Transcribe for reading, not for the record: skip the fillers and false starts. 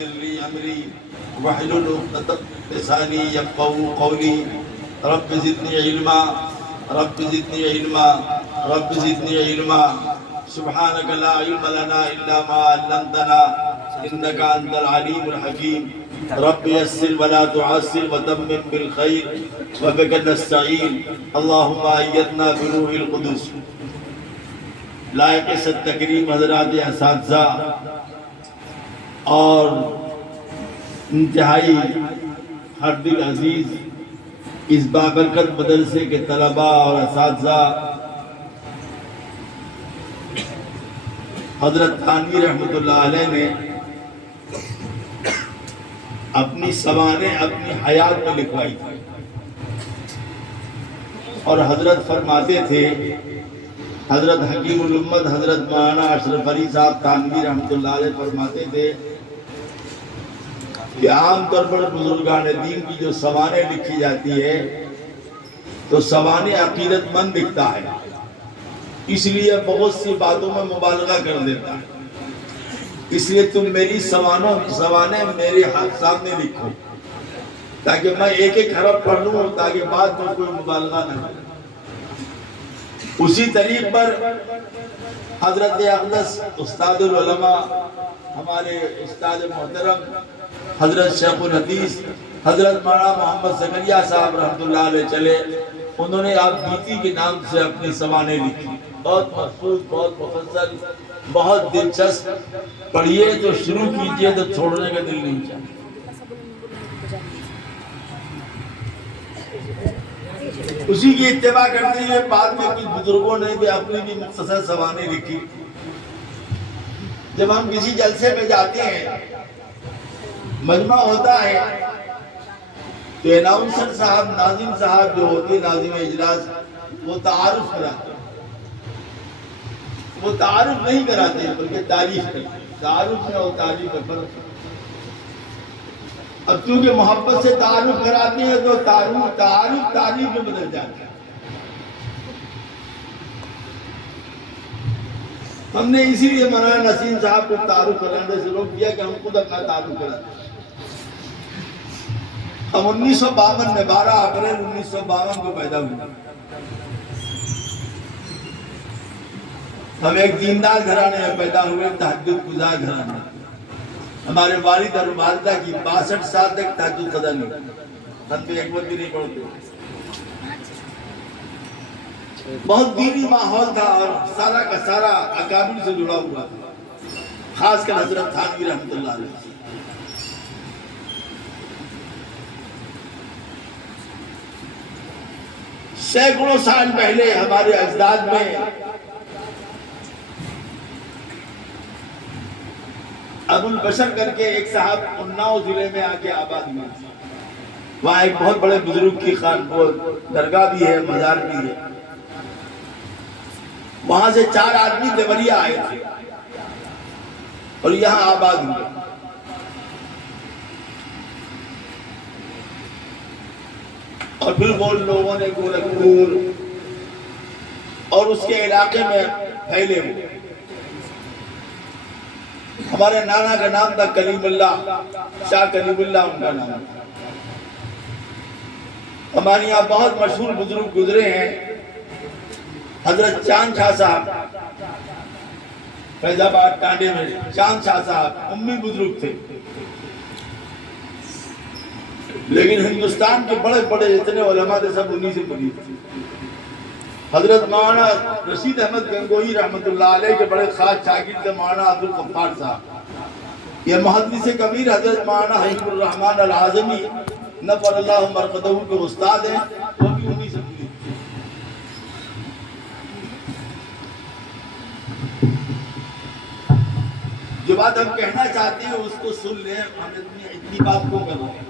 अमरी वहलुल उक़दतम मिन लिसानी यफ़क़हू क़ौली rabbi ज़िदनी इल्मा rabbi ज़िदनी इल्मा rabbi ज़िदनी इल्मा सुब्हानक ला इल्म लना इल्ला मा अल्लमतना इन्नका अंतल अलीमुल हकीम रब्बि यस्सिर वला तुअस्सिर व तम्मिम बिल खैर व बिका नस्तईन अल्लाहुम्मा अय्यदना बिरूहिल कुदुस। लायक इज़्ज़त तकरीम हज़रात असातिज़ा और इंतहाई हरदिल अजीज इस बाबरकत मदरसे के तलबा और असातिज़ा, हजरत थानवी रहमतुल्लाह अलैह ने अपनी सवानें अपनी हयात में लिखवाई थी और हजरत फरमाते थे, हजरत हकीमुल उम्मत हजरत मौलाना अशरफ अली साहब थानवी रहमतुल्लाह अलैह फरमाते थे कि आमतौर पर बुजुर्गान दीन की जो सवानें लिखी जाती है तो सवानें अकीदतमंद दिखता है, इसलिए बहुत सी बातों में मुबालगा कर देता है। इसलिए तुम मेरी सवानें मेरे हाथ सामने लिखो ताकि मैं एक एक हरफ पढ़ लूं ताकि बाद में कोई मुबालगा न हो। उसी तरीक पर हजरत अक़दस उस्तादुल उलमा हमारे उस्ताद मोहतरम हजरत शेखुल हदीस हजरत मौलाना मोहम्मद ज़करिया साहब रहमतुल्लाह अलैह चले, उन्होंने आप बीती के नाम से अपनी सवानें लिखी, बहुत महफूज, बहुत मुफस्सल, बहुत दिलचस्प। पढ़िए तो शुरू कीजिए तो छोड़ने का दिल नहीं चाहता। उसी की इत्तिबा करते हुए बाद में कुछ बुजुर्गों ने भी अपनी भी मुख्तसर सवानें लिखी। जब हम किसी जलसे में जाते हैं, मजमा होता है तो अनाउंसर साहब, नाजिम साहब जो होते हैं नाजिम इजलास, वो तारुफ कराते, वो तारुफ नहीं कराते बल्कि तारीफ करते। तारुफ में और तारीफ में फर्क है। अब क्योंकि मोहब्बत से तारुफ कराते हैं तो तारीफ में बदल जाता है। हमने इसीलिए मौलाना नसीम साहब को तारुफ कराने से रोक दिया कि हम खुद अपना तारुफ कराते। हम 1952 में 12 अप्रैल 1952 को पैदा हुए। हम एक दीनदार घराने में पैदा हुए, तहज्जुद गुजार घराने। हमारे वालिद और वालिदा की 62 साल तक तहज्जुद कदा नहीं, हम तो एक वक्त भी नहीं पढ़ते। बहुत दीनी माहौल था और सारा का सारा अकाबिर से जुड़ा हुआ था, खासकर हजरत थानवी रहमतुल्लाह अलैह। सैकड़ों साल पहले हमारे अजदाद में अबुल बशर करके एक साहब उन्नाव जिले में आके आबाद हुए। वहाँ एक बहुत बड़े बुजुर्ग की दरगाह भी है, मजार भी है। वहां से 4 आदमी देवरिया आए थे और यहाँ आबाद हुए। और फिर वो लोगों ने गोरखपुर और उसके इलाके में फैले हुए। हमारे नाना का नाम था कलीमुल्लाह, शाह कलीमुल्लाह उनका नाम था। हमारे यहाँ बहुत मशहूर बुजुर्ग गुजरे हैं, हजरत चांद शाह साहब फैजाबाद टांडे में। चांद शाह साहब उम्मी बुजुर्ग थे, लेकिन हिंदुस्तान के बड़े बड़े जितने उलमा थे सब उन्हीं से बनी थी। हजरत मौलाना रशीद अहमद गंगोही रहमतुल्लाह अलैह के बड़े खास शागिर्द थे मौलाना अब्दुल गफ्फार साहब। ये मुहद्दिस कबीर हजरत मौलाना हबीबुर रहमान अल आज़मी नफ़अल्लाहु मरक़दहू के उस्ताद हैं, वो भी उन्हीं से बनी। जो बात हम कहना चाहते हैं उसको सुन लें, हम इतनी बात क्यों कर रहे हैं।